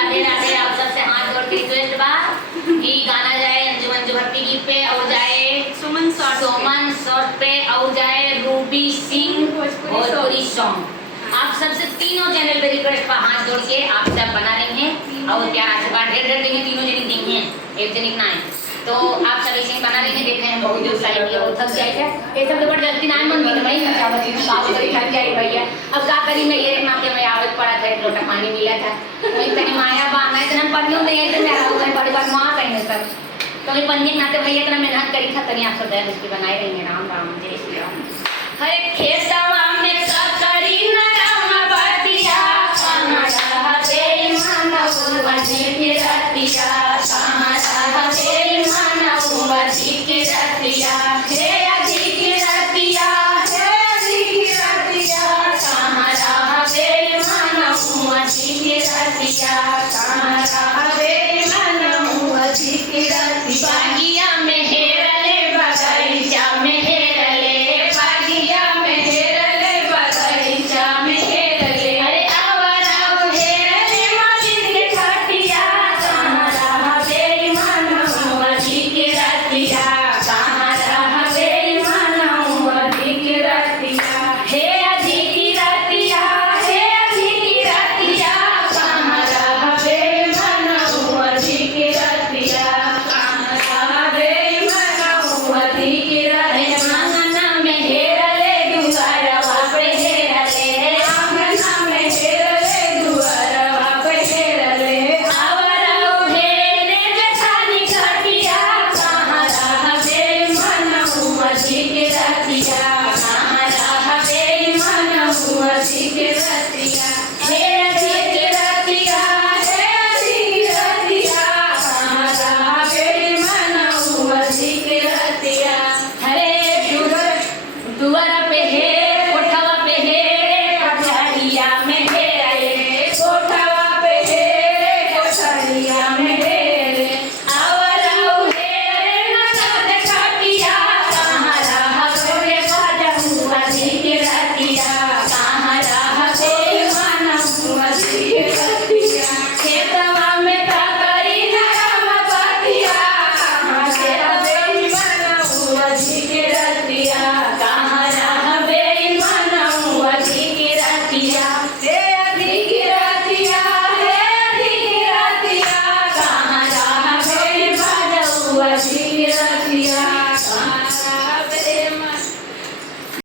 राधे राधे। आप सबसे हाथ जोड़ के रिक्वेस्ट बा कि गाना जाए अंजुमन जो भक्ति गीत पे और जाए सुमन शॉर्ट पे और जाए रूबी सिंह भोजपुरी सॉन्ग। आप सबसे तीनों चैनल पे रिक्वेस्ट बा हाथ जोड़ के आप सब बना रही हैं और प्यार आशीर्वाद ढेर ढेर देंगे। तीनों जनी देंगे एक जनी ना है तो आप सब ऐसे ही बना रही हैं। देखते हैं बहुत दूर साइड की और थक जाए ये सब जबरदस्ती ना मन की भाई बाबू करी थक जाए भैया। अब का करी मैं ये नाते में आवत पड़ा था एक लोटा पानी मिला था वही तनी माया बाना इतना पन्नियों में ये मेरा हो गए बड़ी बात मां कहीं सर तो मैं पन्नी नाते भैया इतना मेहनत करी था तनी आप सब दया इसकी बनाए रहेंगे। राम राम जय श्री राम। हरे खेतवा में सकरी न राम बतिया कहां रहते मानव बजी के रतिया कहां रहते मानव बजी के रतिया हे अजी के रतिया हे अजी के रतिया कहां रहते मानव बजी के रतिया कहां रहते मानव बजी के रतिया बागिया